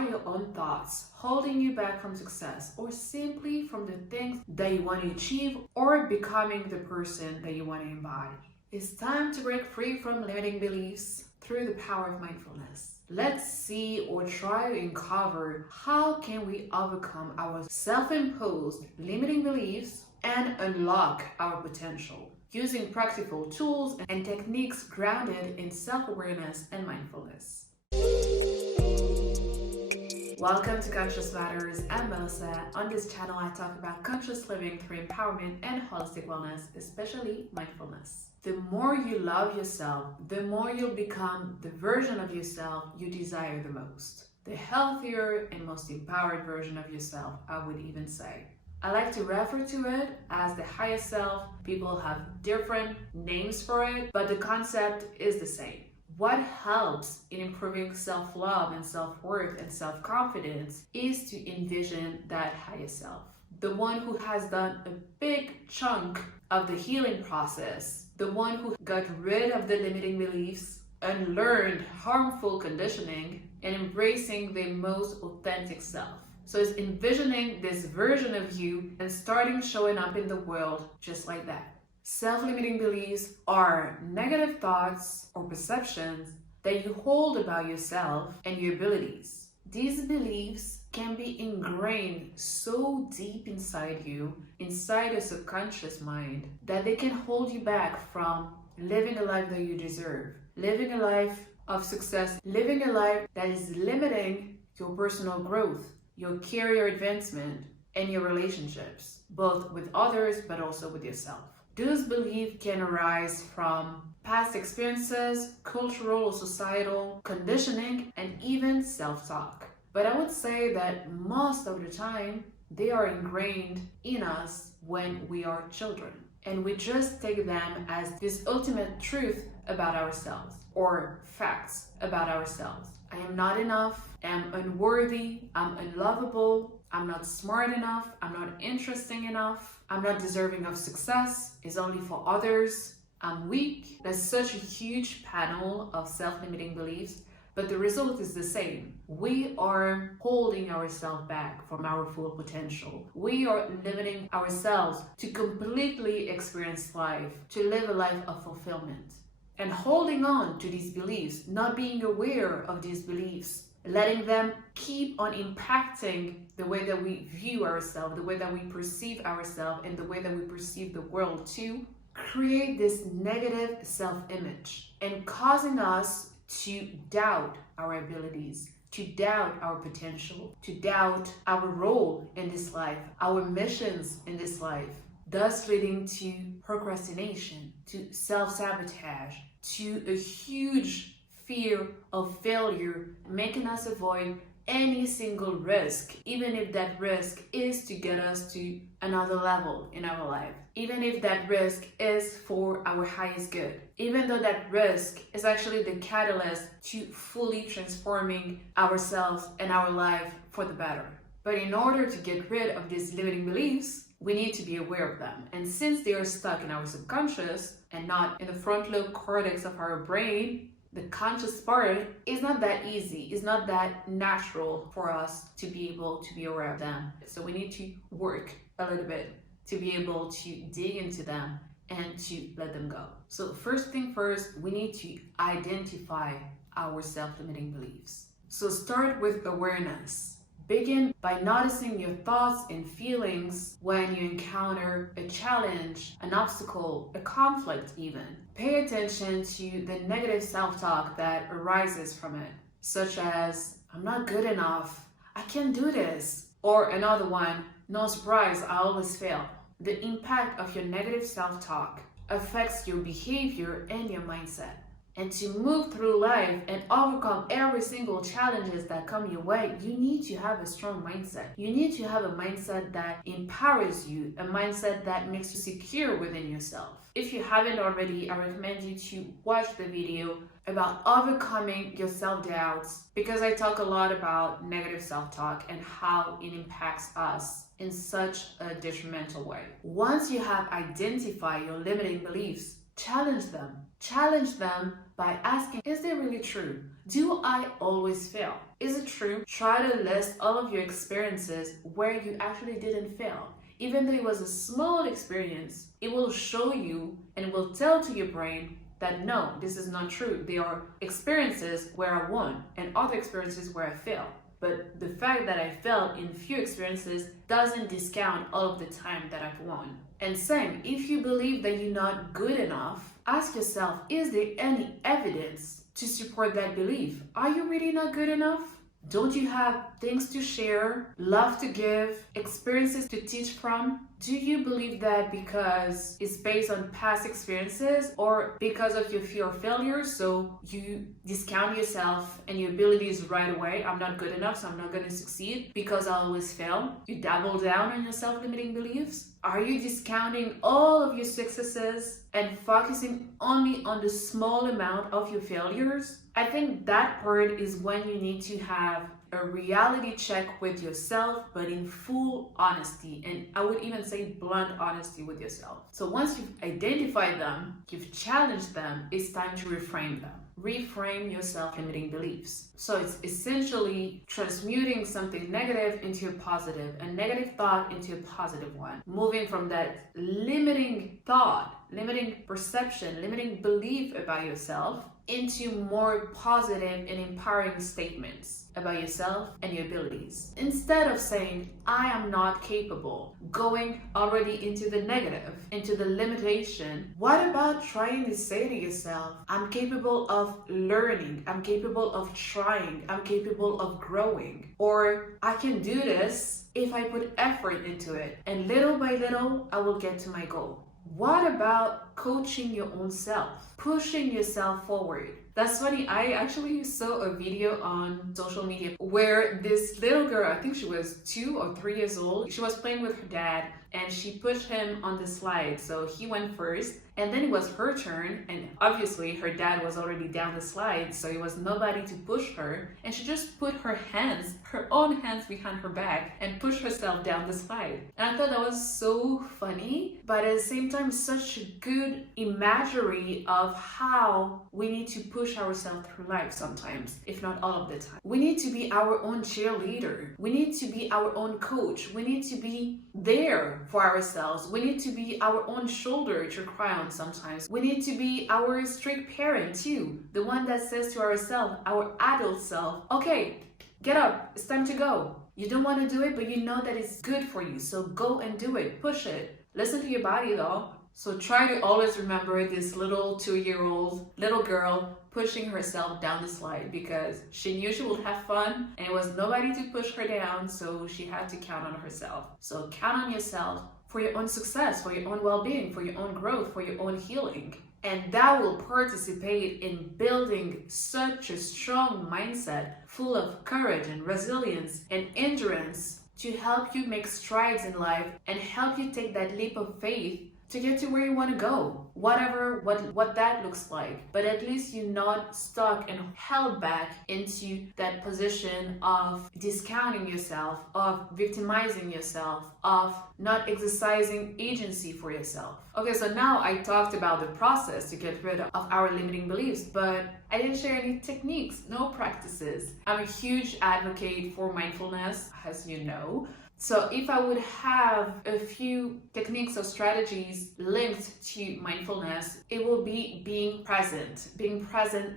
by your own thoughts, holding you back from success, or simply from the things that you want to achieve or becoming the person that you want to embody. It's time to break free from limiting beliefs through the power of mindfulness. Let's see or try to uncover how can we overcome our self-imposed limiting beliefs and unlock our potential using practical tools and techniques grounded in self-awareness and mindfulness. Welcome to Conscious Matters. I'm Melissa. On this channel, I talk about conscious living through empowerment and holistic wellness, especially mindfulness. The more you love yourself, the more you'll become the version of yourself you desire the most. The healthier and most empowered version of yourself, I would even say. I like to refer to it as the higher self. People have different names for it, but the concept is the same. What helps in improving self-love and self-worth and self-confidence is to envision that higher self. The one who has done a big chunk of the healing process, the one who got rid of the limiting beliefs, unlearned harmful conditioning, and embracing their most authentic self. So it's envisioning this version of you and starting showing up in the world just like that. Self-limiting beliefs are negative thoughts or perceptions that you hold about yourself and your abilities. These beliefs can be ingrained so deep inside you, inside your subconscious mind, that they can hold you back from living a life that you deserve, living a life of success, living a life that is limiting your personal growth, your career advancement, and your relationships, both with others but also with yourself. Those beliefs can arise from past experiences, cultural or societal conditioning, and even self-talk. But I would say that most of the time, they are ingrained in us when we are children. And we just take them as this ultimate truth about ourselves or facts about ourselves. I am not enough, I'm unworthy, I'm unlovable, I'm not smart enough, I'm not interesting enough, I'm not deserving of success, it's only for others, I'm weak. There's such a huge panel of self-limiting beliefs, but the result is the same. We are holding ourselves back from our full potential. We are limiting ourselves to completely experience life, to live a life of fulfillment. And holding on to these beliefs, not being aware of these beliefs, letting them keep on impacting the way that we view ourselves, the way that we perceive ourselves, and the way that we perceive the world too, create this negative self-image and causing us to doubt our abilities, to doubt our potential, to doubt our role in this life, our missions in this life, thus leading to procrastination, to self-sabotage, to a huge fear of failure, making us avoid any single risk, even if that risk is to get us to another level in our life, even if that risk is for our highest good, even though that risk is actually the catalyst to fully transforming ourselves and our life for the better. But in order to get rid of these limiting beliefs, we need to be aware of them. And since they are stuck in our subconscious and not in the frontal lobe cortex of our brain, the conscious part is not that easy, it's not that natural for us to be able to be aware of them. So we need to work a little bit to be able to dig into them and to let them go. So first thing first, we need to identify our self-limiting beliefs. So start with awareness. Begin by noticing your thoughts and feelings when you encounter a challenge, an obstacle, a conflict even. Pay attention to the negative self-talk that arises from it, such as, I'm not good enough, I can't do this, or another one, no surprise, I always fail. The impact of your negative self-talk affects your behavior and your mindset. And to move through life and overcome every single challenges that come your way, you need to have a strong mindset. You need to have a mindset that empowers you, a mindset that makes you secure within yourself. If you haven't already, I recommend you to watch the video about overcoming your self-doubts, because I talk a lot about negative self-talk and how it impacts us in such a detrimental way. Once you have identified your limiting beliefs, challenge them by asking, is it really true? Do I always fail? Is it true? Try to list all of your experiences where you actually didn't fail. Even though it was a small experience, it will show you and it will tell to your brain that no, this is not true. There are experiences where I won and other experiences where I failed. But the fact that I failed in few experiences doesn't discount all of the time that I've won. And same, if you believe that you're not good enough, ask yourself, is there any evidence to support that belief? Are you really not good enough? Don't you have things to share, love to give, experiences to teach from? Do you believe that because it's based on past experiences or because of your fear of failure, so you discount yourself and your abilities right away? I'm not good enough, so I'm not going to succeed because I always fail. You double down on your self-limiting beliefs? Are you discounting all of your successes and focusing only on the small amount of your failures? I think that part is when you need to have a reality check with yourself, but in full honesty, and I would even say blunt honesty with yourself. So once you've identified them, you've challenged them, it's time to reframe them. Reframe your self-limiting beliefs. So it's essentially transmuting something negative into a positive, a negative thought into a positive one. Moving from that limiting thought, limiting perception, limiting belief about yourself into more positive and empowering statements about yourself and your abilities. Instead of saying, I am not capable, going already into the negative, into the limitation, what about trying to say to yourself, I'm capable of learning, I'm capable of trying, I'm capable of growing, or I can do this if I put effort into it, and little by little, I will get to my goal. What about coaching your own self, pushing yourself forward? That's funny, I actually saw a video on social media where this little girl, I think she was 2 or 3 years old, she was playing with her dad and she pushed him on the slide. So he went first and then it was her turn, and obviously her dad was already down the slide, so it was nobody to push her, and she just put her hands, her own hands behind her back and pushed herself down the slide. And I thought that was so funny, but at the same time such a good imagery of how we need to push ourselves through life sometimes, if not all of the time. We need to be our own cheerleader. We need to be our own coach. We need to be there for ourselves. We need to be our own shoulder to cry on sometimes. We need to be our strict parent too, the one that says to ourselves, our adult self, okay, get up, it's time to go. You don't want to do it, but you know that it's good for you, so go and do it, push it. Listen to your body though. So try to always remember this little 2-year-old little girl pushing herself down the slide because she knew she would have fun and it was nobody to push her down, so she had to count on herself. So count on yourself for your own success, for your own well-being, for your own growth, for your own healing. And that will participate in building such a strong mindset full of courage and resilience and endurance to help you make strides in life and help you take that leap of faith to get to where you want to go, whatever what that looks like. But at least you're not stuck and held back into that position of discounting yourself, of victimizing yourself, of not exercising agency for yourself. Okay, so now I talked about the process to get rid of our limiting beliefs, but I didn't share any techniques, no practices. I'm a huge advocate for mindfulness, as you know. So if I would have a few techniques or strategies linked to mindfulness, it will be being present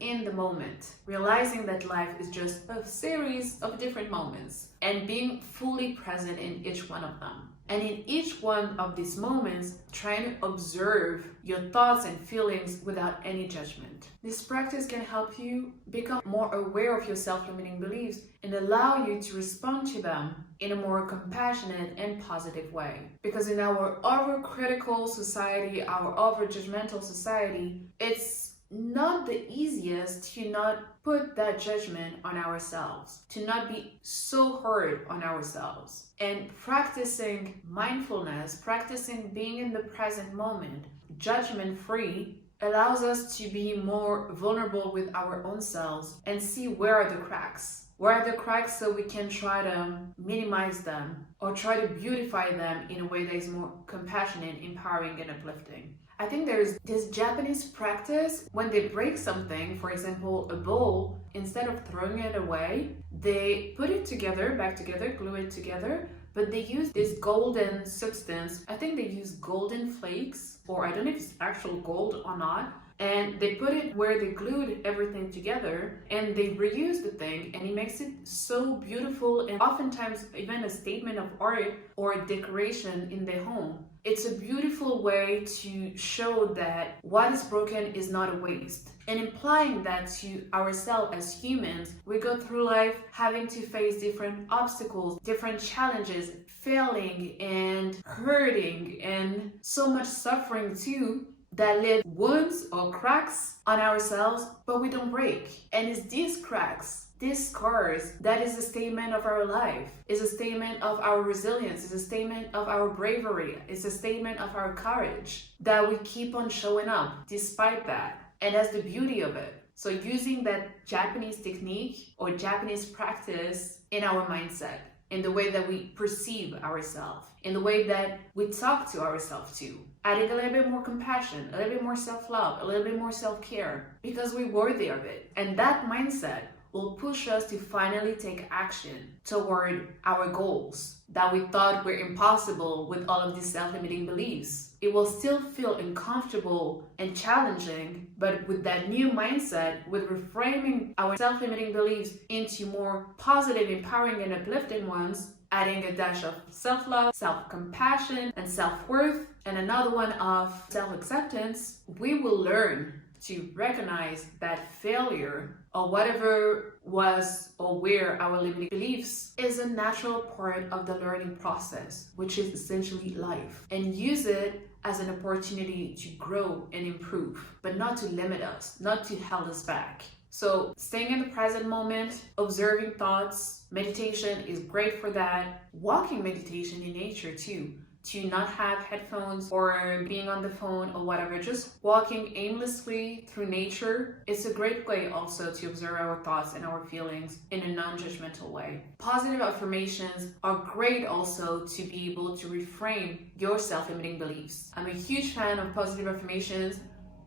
in the moment, realizing that life is just a series of different moments and being fully present in each one of them. And in each one of these moments, trying to observe your thoughts and feelings without any judgment. This practice can help you become more aware of your self-limiting beliefs and allow you to respond to them in a more compassionate and positive way. Because in our overcritical society, our over-judgmental society, it's not the easiest to not put that judgment on ourselves, to not be so hard on ourselves. And practicing mindfulness, practicing being in the present moment, judgment-free, allows us to be more vulnerable with our own selves and see where are the cracks. Where are the cracks so we can try to minimize them or try to beautify them in a way that is more compassionate, empowering, and uplifting. I think there's this Japanese practice when they break something, for example, a bowl, instead of throwing it away, they put it together, back together, glue it together, but they use this golden substance. I think they use golden flakes, or I don't know if it's actual gold or not. And they put it where they glued everything together, and they reuse the thing, and it makes it so beautiful, and oftentimes even a statement of art or decoration in their home. It's a beautiful way to show that what is broken is not a waste, and implying that to ourselves as humans, we go through life having to face different obstacles, different challenges, failing and hurting, and so much suffering too, that leave wounds or cracks on ourselves, but we don't break. And it's these cracks, these scars, that is a statement of our life. It's a statement of our resilience. It's a statement of our bravery. It's a statement of our courage, that we keep on showing up despite that. And that's the beauty of it. So using that Japanese technique or Japanese practice in our mindset, in the way that we perceive ourselves, in the way that we talk to ourselves too. Adding a little bit more compassion, a little bit more self-love, a little bit more self-care, because we're worthy of it. And that mindset will push us to finally take action toward our goals that we thought were impossible with all of these self-limiting beliefs. It will still feel uncomfortable and challenging, but with that new mindset, with reframing our self-limiting beliefs into more positive, empowering, and uplifting ones, adding a dash of self-love, self-compassion, and self-worth, and another one of self-acceptance, we will learn to recognize that failure, or whatever was or were our limiting beliefs, is a natural part of the learning process, which is essentially life, and use it as an opportunity to grow and improve, but not to limit us, not to hold us back. So staying in the present moment, observing thoughts, meditation is great for that. Walking meditation in nature too, to not have headphones or being on the phone or whatever, just walking aimlessly through nature. It's a great way also to observe our thoughts and our feelings in a non-judgmental way. Positive affirmations are great also to be able to reframe your self-limiting beliefs. I'm a huge fan of positive affirmations,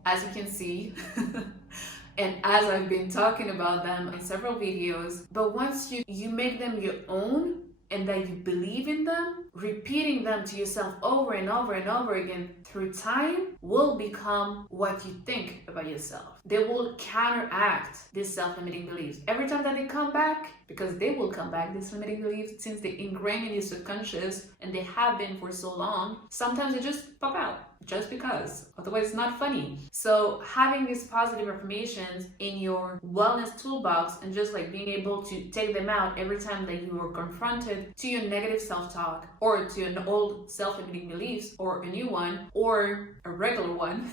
as you can see. And as I've been talking about them in several videos, but once you make them your own and that you believe in them, repeating them to yourself over and over and over again through time will become what you think about yourself. They will counteract these self-limiting beliefs. Every time that they come back, because they will come back, these limiting beliefs, since they're ingrained in your subconscious and they have been for so long, sometimes they just pop out. Just because, otherwise it's not funny. So having these positive affirmations in your wellness toolbox and just like being able to take them out every time that you are confronted to your negative self-talk or to an old self-limiting beliefs or a new one or a regular one,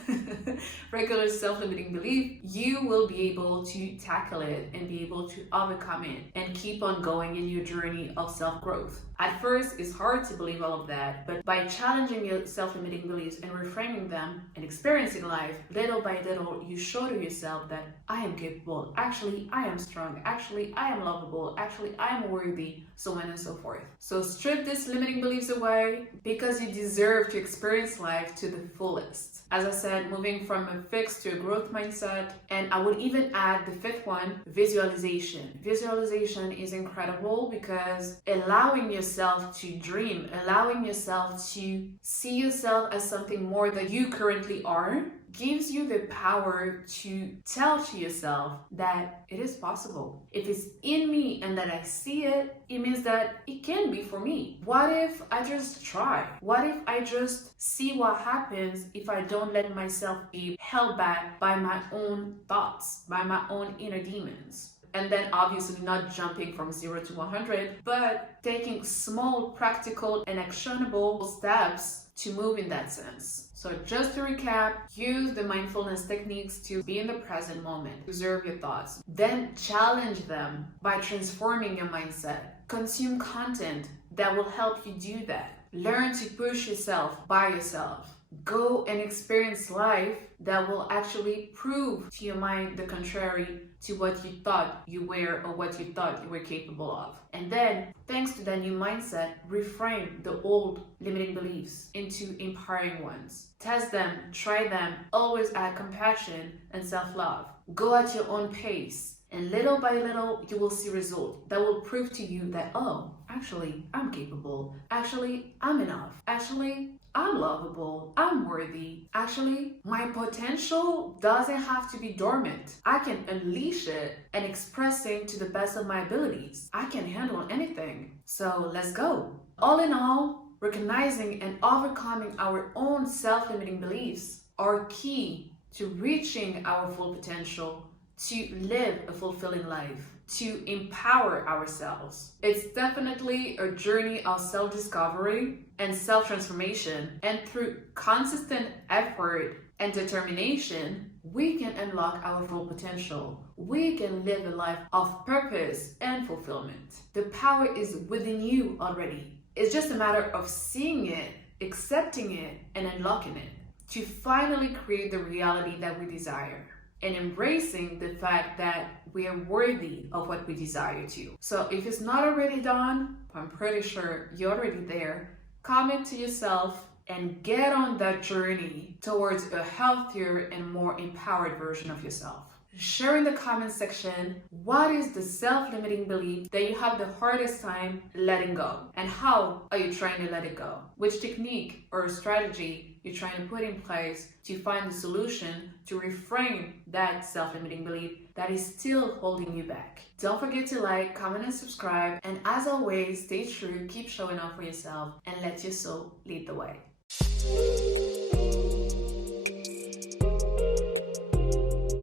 regular self-limiting belief, you will be able to tackle it and be able to overcome it and keep on going in your journey of self-growth. At first, it's hard to believe all of that, but by challenging your self-limiting beliefs and reframing them and experiencing life, little by little, you show to yourself that I am capable, actually, I am strong, actually, I am lovable, actually, I am worthy, so on and so forth. So strip these limiting beliefs away because you deserve to experience life to the fullest. As I said, moving from a fixed to a growth mindset, and I would even add the fifth one, visualization. Visualization is incredible because allowing yourself to dream, allowing yourself to see yourself as something more than you currently are, gives you the power to tell to yourself that it is possible. If it's in me and that I see it, it means that it can be for me. What if I just try? What if I just see what happens if I don't let myself be held back by my own thoughts, by my own inner demons? And then obviously not jumping from 0 to 100, but taking small, practical, and actionable steps to move in that sense. So just to recap, use the mindfulness techniques to be in the present moment, observe your thoughts, then challenge them by transforming your mindset. Consume content that will help you do that. Learn to push yourself by yourself. Go and experience life that will actually prove to your mind the contrary to what you thought you were or what you thought you were capable of. And then thank thanks to that new mindset, reframe the old limiting beliefs into empowering ones. Test them, try them, always add compassion and self-love. Go at your own pace. And little by little, you will see results that will prove to you that, oh, actually, I'm capable. Actually, I'm enough. Actually, I'm lovable. I'm worthy. Actually, my potential doesn't have to be dormant. I can unleash it and express it to the best of my abilities. I can handle anything. So let's go. All in all, recognizing and overcoming our own self-limiting beliefs are key to reaching our full potential, to live a fulfilling life, to empower ourselves. It's definitely a journey of self-discovery and self-transformation, and through consistent effort and determination, we can unlock our full potential. We can live a life of purpose and fulfillment. The power is within you already. It's just a matter of seeing it, accepting it, and unlocking it to finally create the reality that we desire, and embracing the fact that we are worthy of what we desire to. So if it's not already done, I'm pretty sure you're already there. Comment to yourself and get on that journey towards a healthier and more empowered version of yourself. Share in the comment section, what is the self-limiting belief that you have the hardest time letting go? And how are you trying to let it go? Which technique or strategy you're trying to put in place to find the solution to reframe that self-limiting belief that is still holding you back. Don't forget to like, comment, and subscribe. And as always, stay true, keep showing up for yourself, and let your soul lead the way.